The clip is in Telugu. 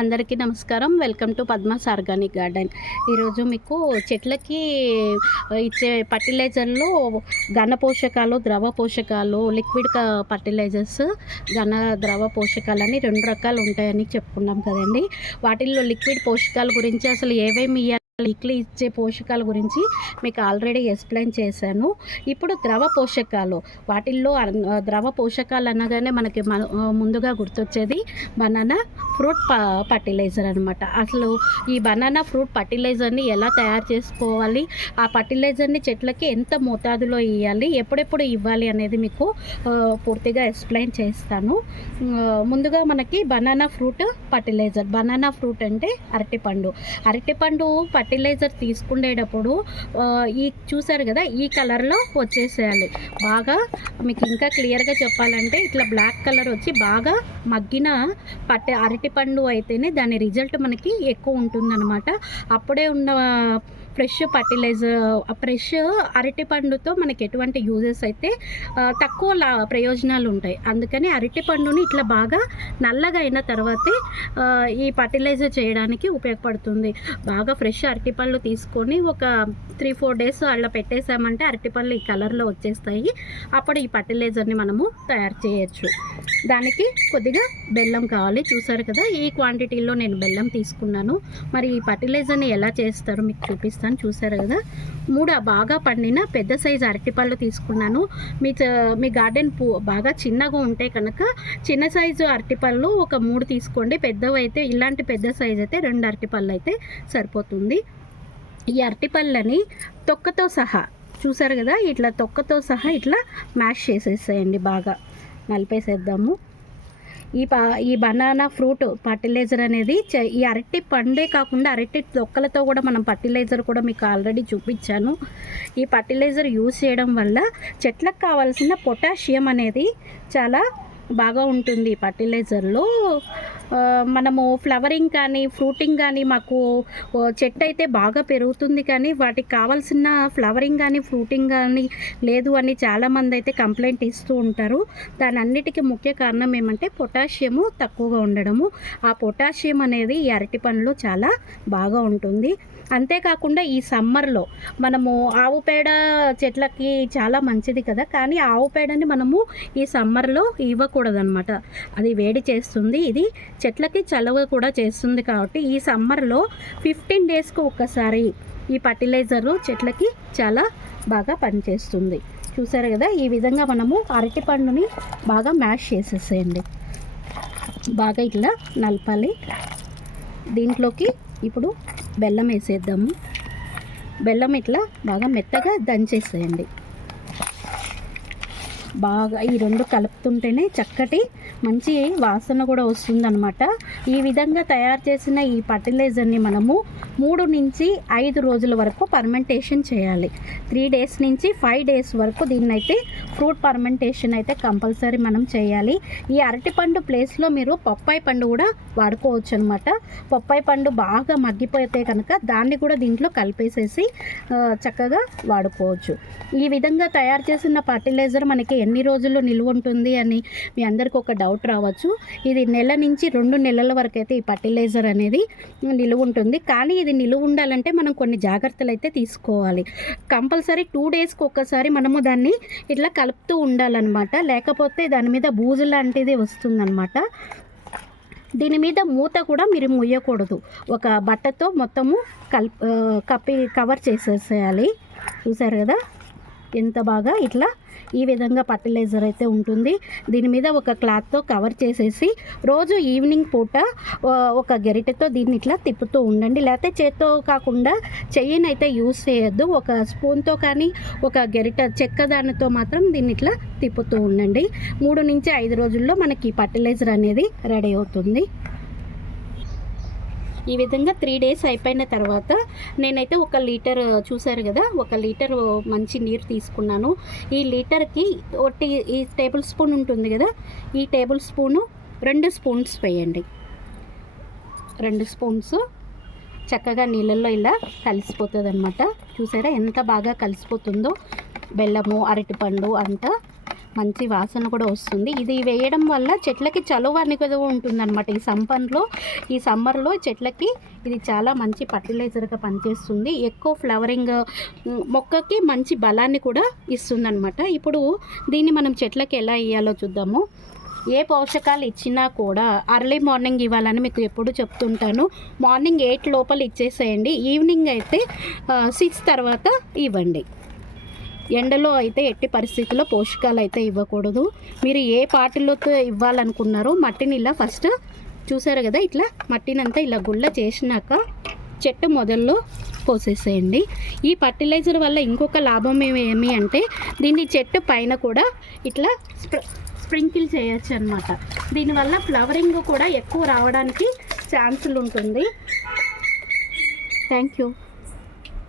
అందరికీ నమస్కారం. Welcome to Padma's organic garden. ఈరోజు మీకు చెట్లకి ఇచ్చే ఫర్టిలైజర్లు ఘన పోషకాలు, ద్రవ పోషకాలు, లిక్విడ్ ఫర్టిలైజర్స్, ద్రవ పోషకాలని 2 రకాలు ఉంటాయని చెప్పుకున్నాం కదండి. వాటిల్లో లిక్విడ్ పోషకాల గురించి అసలు ఏవేమి వీక్లీ ఇచ్చే పోషకాల గురించి మీకు ఆల్రెడీ ఎక్స్ప్లెయిన్ చేశాను. ఇప్పుడు ద్రవ పోషకాలు, వాటిల్లో ద్రవ పోషకాలు అనగానే మనకి ముందుగా గుర్తొచ్చేది బనానా ఫ్రూట్ ఫర్టిలైజర్ అనమాట. అసలు ఈ బనానా ఫ్రూట్ ఫర్టిలైజర్ని ఎలా తయారు చేసుకోవాలి, ఆ ఫర్టిలైజర్ని చెట్లకి ఎంత మోతాదులో ఇవ్వాలి, ఎప్పుడెప్పుడు ఇవ్వాలి అనేది మీకు పూర్తిగా ఎక్స్ప్లెయిన్ చేస్తాను. ముందుగా మనకి banana fruit fertiliser. Banana fruit అంటే అరటిపండు ఫర్టిలైజర్ తీసుకునేటప్పుడు ఈ చూసారు కదా, ఈ కలర్లో వచ్చేసేయాలి. బాగా మీకు ఇంకా క్లియర్గా చెప్పాలంటే ఇట్లా బ్లాక్ కలర్ వచ్చి బాగా మగ్గిన అరటిపండు అయితేనే దాని రిజల్ట్ మనకి ఎక్కువ ఉంటుందన్నమాట. అప్పుడే ఉన్న ఫ్రెష్ అరటిపండుతో మనకి ఎటువంటి యూజెస్ అయితే తక్కువ ప్రయోజనాలు ఉంటాయి. అందుకని అరటిపండుని ఇట్లా బాగా నల్లగా అయిన తర్వాతే ఈ ఫర్టిలైజర్ చేయడానికి ఉపయోగపడుతుంది. బాగా ఫ్రెష్ అరటిపళ్ళు తీసుకొని ఒక 3-4 డేస్ అలా పెట్టేసామంటే అరటిపళ్ళు ఈ కలర్లో వచ్చేస్తాయి. అప్పుడు ఈ ఫర్టిలైజర్ని మనము తయారు చేయొచ్చు. దానికి కొద్దిగా బెల్లం కావాలి. చూసారు కదా, ఈ క్వాంటిటీలో నేను బెల్లం తీసుకున్నాను. మరి ఈ ఫర్టిలైజర్ని ఎలా చేస్తారో మీకు చూపిస్తాను. చూసారు కదా, 3 బాగా పండిన పెద్ద సైజు అరటిపళ్ళు తీసుకున్నాను. మీ గార్డెన్ బాగా చిన్నగా ఉంటే కనుక చిన్న సైజు అరటిపళ్ళు ఒక 3 తీసుకోండి. పెద్దవి అయితే ఇలాంటి పెద్ద సైజు అయితే 2 అరటిపళ్ళు అయితే సరిపోతుంది. ఈ అరటిపళ్ళని తొక్కతో సహా చూసారు కదా, ఇట్లా తొక్కతో సహా ఇట్లా మ్యాష్ చేసేసేయండి. బాగా నలిపేసేద్దాము. ఈ బనానా ఫ్రూట్ ఫర్టిలైజర్ అనేది ఈ అరటి పండే కాకుండా అరటి తొక్కలతో కూడా మనం ఫర్టిలైజర్ కూడా మీకు ఆల్రెడీ చూపించాను. ఈ ఫర్టిలైజర్ యూజ్ చేయడం వల్ల చెట్లకు కావాల్సిన పొటాషియం అనేది చాలా బాగా ఉంటుంది. ఫర్టిలైజర్లో మనము ఫ్లవరింగ్ కానీ ఫ్రూటింగ్ కానీ మాకు చెట్టు అయితే బాగా పెరుగుతుంది, కానీ వాటికి కావాల్సిన ఫ్లవరింగ్ కానీ ఫ్రూటింగ్ కానీ లేదు అని చాలామంది అయితే కంప్లైంట్ ఇస్తూ ఉంటారు. దాని అన్నిటికీ ముఖ్య కారణం ఏమంటే పొటాషియము తక్కువగా ఉండడము. ఆ పొటాషియం అనేది ఈ అరటి పండ్లో చాలా బాగా ఉంటుంది. అంతేకాకుండా ఈ సమ్మర్లో మనము ఆవు పేడ చెట్లకి చాలా మంచిది కదా, కానీ ఆవు పేడని మనము ఈ సమ్మర్లో ఇవ్వకూడదనమాట. అది వేడి చేస్తుంది, ఇది చెట్లకి చలవ కూడా చేస్తుంది. కాబట్టి ఈ సమ్మర్లో 15 డేస్కి ఒక్కసారి ఈ ఫర్టిలైజరు చెట్లకి చాలా బాగా పనిచేస్తుంది. చూసారు కదా, ఈ విధంగా మనము అరటిపండుని బాగా మ్యాష్ చేసేసేయండి. బాగా ఇట్లా నలపాలి. దీంట్లోకి ఇప్పుడు బెల్లం వేసేద్దాము. బెల్లం ఇట్లా బాగా మెత్తగా దంచేసేయండి. బాగా ఈ 2 కలుపుతుంటేనే చక్కటి మంచి వాసన కూడా వస్తుందన్నమాట. ఈ విధంగా తయారు చేసిన ఈ ఫర్టిలైజర్ని మనము 3 నుంచి 5 రోజుల వరకు పర్మెంటేషన్ చేయాలి. 3 డేస్ నుంచి 5 డేస్ వరకు దీన్నైతే ఫ్రూట్ పర్మెంటేషన్ అయితే కంపల్సరీ మనం చేయాలి. ఈ అరటిపండు ప్లేస్లో మీరు పప్పాయి పండు కూడా వాడుకోవచ్చు అనమాట. పప్పాయి పండు బాగా మగ్గిపోతే కనుక దాన్ని కూడా దీంట్లో కలిపేసేసి చక్కగా వాడుకోవచ్చు. ఈ విధంగా తయారు చేసిన ఫర్టిలైజర్ మనకి ఎన్ని రోజుల్లో నిల్వ ఉంటుంది అని మీ అందరికీ ఒక డౌట్ రావచ్చు. ఇది నెల నుంచి 2 నెలల వరకు అయితే ఈ ఫర్టిలైజర్ అనేది నిలువ ఉంటుంది. కానీ ఇది నిలువ ఉండాలంటే మనం కొన్ని జాగ్రత్తలు అయితే తీసుకోవాలి. కంపల్సరీ 2 డేస్కి ఒక్కసారి మనము దాన్ని ఇట్లా కలుపుతూ ఉండాలన్నమాట. లేకపోతే దాని మీద బూజు లాంటిది వస్తుందన్నమాట. దీని మీద మూత కూడా మీరు ముయ్యకూడదు. ఒక బట్టతో మొత్తము కవర్ చేసేసేయాలి. చూసారు కదా ఎంత బాగా ఇట్లా ఈ విధంగా ఫర్టిలైజర్ అయితే ఉంటుంది. దీని మీద ఒక క్లాత్తో కవర్ చేసేసి రోజు ఈవినింగ్ పూట ఒక గరిటెతో దీన్ని ఇట్లా తిప్పుతూ ఉండండి. లేకపోతే చేత్తో కాకుండా చెయ్యినైతే యూజ్ చేయొద్దు. ఒక స్పూన్తో కానీ ఒక చెక్క దానితో మాత్రం దీన్ని ఇట్లా తిప్పుతూ ఉండండి. 3 నుంచి 5 రోజుల్లో మనకి ఫర్టిలైజర్ అనేది రెడీ అవుతుంది. ఈ విధంగా 3 డేస్ అయిపోయిన తర్వాత నేనైతే 1 లీటర్ చూసారు కదా, 1 లీటర్ మంచి నీరు తీసుకున్నాను. ఈ లీటర్కి ఈ టేబుల్ స్పూన్ ఉంటుంది కదా, ఈ టేబుల్ స్పూను 2 స్పూన్స్ వేయండి. 2 స్పూన్స్ చక్కగా నీళ్ళల్లో ఇలా కలిసిపోతుంది అనమాట. చూసారా ఎంత బాగా కలిసిపోతుందో బెల్లము అరటిపండు అంతా. మంచి వాసన కూడా వస్తుంది. ఇది వేయడం వల్ల చెట్లకి చలువ అనేది ఉంటుందన్నమాట. ఈ సమ్మర్లో చెట్లకి ఇది చాలా మంచి ఫర్టిలైజర్గా పనిచేస్తుంది. ఎక్కువ ఫ్లవరింగ్ మొక్కకి మంచి బలాన్ని కూడా ఇస్తుందన్నమాట. ఇప్పుడు దీన్ని మనం చెట్లకి ఎలా ఇవ్వాలో చూద్దాము. ఏ పోషకాలు ఇచ్చినా కూడా అర్లీ మార్నింగ్ ఇవ్వాలని మీకు ఎప్పుడు చెప్తుంటాను. మార్నింగ్ 8 లోపల ఇచ్చేసేయండి. ఈవినింగ్ అయితే 6 తర్వాత ఇవ్వండి. ఎండలో అయితే ఎట్టి పరిస్థితుల్లో పోషకాలు అయితే ఇవ్వకూడదు. మీరు ఏ పాటిలోతో ఇవ్వాలనుకున్నారో మట్టిని ఇలా ఫస్ట్ చూసారు కదా, ఇట్లా మట్టినంతా ఇలా గుళ్ళ చేసినాక చెట్టు మొదల్లో పోసేసేయండి. ఈ ఫర్టిలైజర్ వల్ల ఇంకొక లాభం ఏమి అంటే దీన్ని చెట్టు పైన కూడా ఇట్లా స్ప్రింకిల్ చేయొచ్చు అనమాట. దీనివల్ల ఫ్లవరింగ్ కూడా ఎక్కువ రావడానికి ఛాన్సులు ఉంటుంది. Thank you.